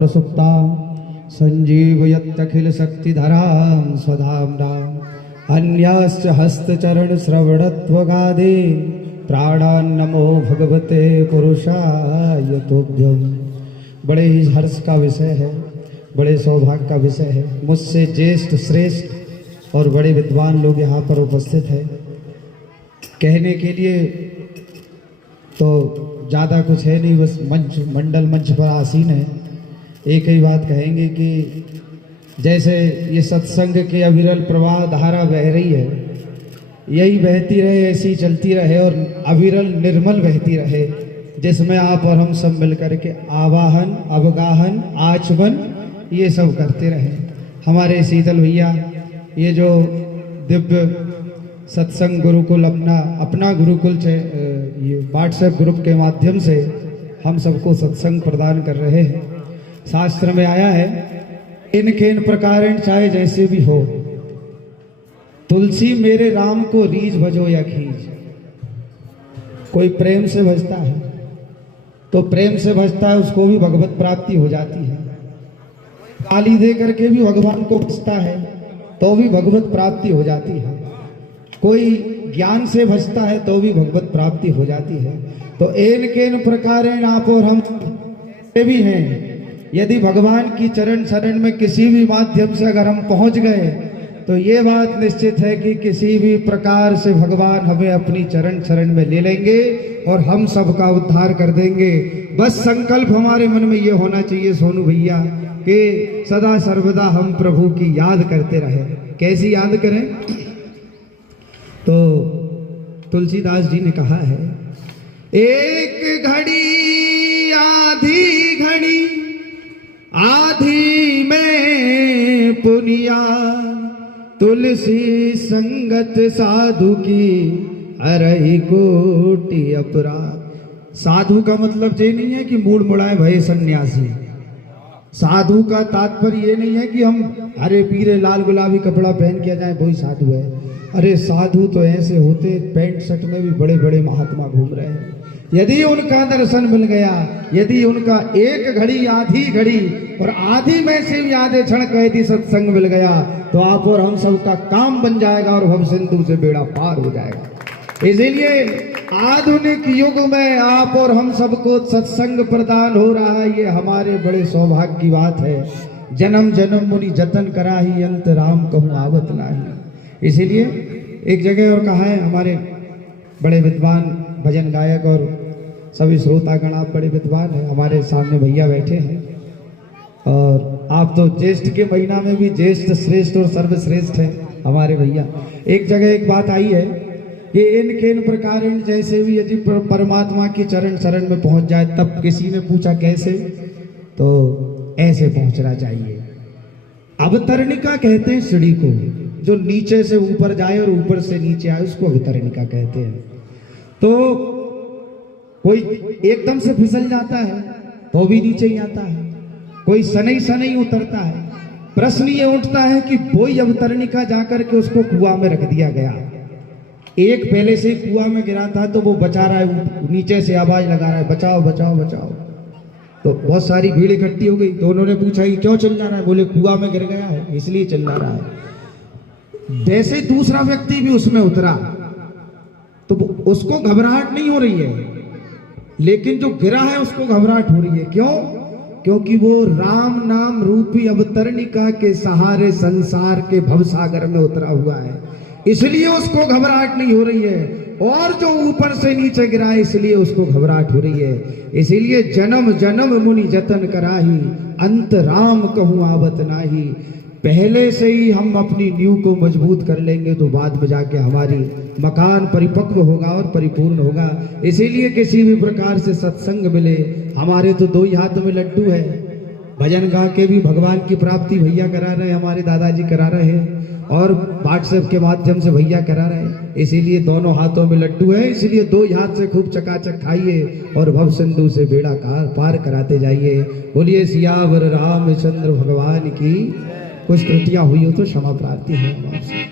प्रसुप्ता संजीवयत्यखिल शक्तिधरां स्वधाम्ना अन्याश्च हस्तचरण श्रवणत्वगादे प्राणान्नमो भगवते पुरुषाय तुभ्यं। बड़े ही हर्ष का विषय है, बड़े सौभाग्य का विषय है। मुझसे ज्येष्ठ श्रेष्ठ और बड़े विद्वान लोग यहाँ पर उपस्थित हैं। कहने के लिए तो ज़्यादा कुछ है नहीं, बस मंडल मंच पर आसीन है। एक ही बात कहेंगे कि जैसे ये सत्संग के अविरल प्रवाह धारा बह रही है, यही बहती रहे, ऐसी चलती रहे और अविरल निर्मल बहती रहे, जिसमें आप और हम सब मिलकर के आवाहन अवगाहन आचमन ये सब करते रहे। हमारे शीतल भैया ये जो दिव्य सत्संग गुरुकुल अपना गुरुकुल ये व्हाट्सएप ग्रुप के माध्यम से हम सबको सत्संग प्रदान कर रहे हैं। शास्त्र में आया है, इन प्रकारेण चाहे जैसे भी हो, तुलसी मेरे राम को रीझ भजो या खींच। कोई प्रेम से भजता है तो प्रेम से भजता है, उसको भी भगवत प्राप्ति हो जाती है। गाली दे करके भी भगवान को भजता है तो भी भगवत प्राप्ति हो जाती है। कोई ज्ञान से भजता है तो भी भगवत प्राप्ति हो जाती है। तो इन प्रकारेण आप और हम भी हैं, यदि भगवान की चरण शरण में किसी भी माध्यम से अगर हम पहुंच गए तो ये बात निश्चित है कि किसी भी प्रकार से भगवान हमें अपनी चरण शरण में ले लेंगे और हम सबका उद्धार कर देंगे। बस संकल्प हमारे मन में ये होना चाहिए सोनू भैया कि सदा सर्वदा हम प्रभु की याद करते रहें। कैसी याद करें? तो तुलसीदास जी ने कहा है, एक घड़ी आधी घड़ी आधी में पुनिया, तुलसी संगत साधु की अरही कोटि अपराध। साधु का मतलब ये नहीं है कि मूड मुड़ाए भय सन्यासी। साधु का तात्पर्य ये नहीं है कि हम हरे पीरे लाल गुलाबी कपड़ा पहन के जाए वही साधु है। अरे साधु तो ऐसे होते पैंट शर्ट में भी बड़े बड़े महात्मा घूम रहे हैं। यदि उनका दर्शन मिल गया, यदि उनका एक घड़ी आधी घड़ी और आधी में से भी आधे क्षण कहती सत्संग मिल गया तो आप और हम सबका काम बन जाएगा और भव सिंधु से बेड़ा पार हो जाएगा। इसीलिए आधुनिक युग में आप और हम सबको सत्संग प्रदान हो रहा है, ये हमारे बड़े सौभाग्य की बात है। जन्म जन्म मुनि जतन कराही, अंत राम कहूँ आवत नाही। इसीलिए एक जगह और कहा है, हमारे बड़े विद्वान भजन गायक और सभी श्रोतागण आप बड़े विद्वान हैं, हमारे सामने भैया बैठे हैं और आप तो ज्येष्ठ के महीना में भी ज्येष्ठ श्रेष्ठ और सर्वश्रेष्ठ हैं हमारे भैया। एक जगह एक बात आई है कि इन प्रकार जैसे भी यदि परमात्मा की चरण शरण में पहुंच जाए, तब किसी ने पूछा कैसे, तो ऐसे पहुंचना चाहिए। अवतरणिका कहते हैं सीढ़ी को, जो नीचे से ऊपर जाए और ऊपर से नीचे आए उसको अवतरणिका कहते हैं। तो कोई एकदम से फिसल जाता है तो भी नीचे ही आता है, कोई सनई सनई उतरता है। प्रश्न ये उठता है कि वही अवतरणिका जाकर के उसको कुआं में रख दिया गया। एक पहले से कुआं में गिरा था तो वो बचा रहा है, नीचे से आवाज लगा रहा है बचाओ बचाओ बचाओ। तो बहुत सारी भीड़ इकट्ठी हो गई तो उन्होंने पूछा कि क्यों चिल्ला रहा है? बोले कुआं में गिर गया है इसलिए चिल्ला रहा है। जैसे दूसरा व्यक्ति भी उसमें उतरा तो उसको घबराहट नहीं हो रही है, लेकिन जो गिरा है उसको घबराहट हो रही है। क्यों? क्योंकि वो राम नाम रूपी अवतरणिका के सहारे संसार के भवसागर में उतरा हुआ है, इसलिए उसको घबराहट नहीं हो रही है। और जो ऊपर से नीचे गिरा है इसलिए उसको घबराहट हो रही है। इसीलिए जन्म जन्म मुनि जतन कराही, अंत राम कहूँ आवत नाही। पहले से ही हम अपनी नींव को मजबूत कर लेंगे तो बाद में जाके हमारी मकान परिपक्व होगा और परिपूर्ण होगा। इसीलिए किसी भी प्रकार से सत्संग मिले। हमारे तो दो ही हाथों में लड्डू है, भजन गा के भी भगवान की प्राप्ति भैया करा रहे हैं, हमारे दादाजी करा रहे हैं और व्हाट्सएप के माध्यम से भैया करा रहे हैं। इसीलिए दोनों हाथों में लड्डू है, इसलिए दो हाथ से खूब चकाचक खाइए और भव सिंधु से बेड़ा पार कराते जाइए। बोलिए सियावर रामचंद्र भगवान की। कुछ त्रुटियां हुई हो तो क्षमा प्रार्थी है आपसे।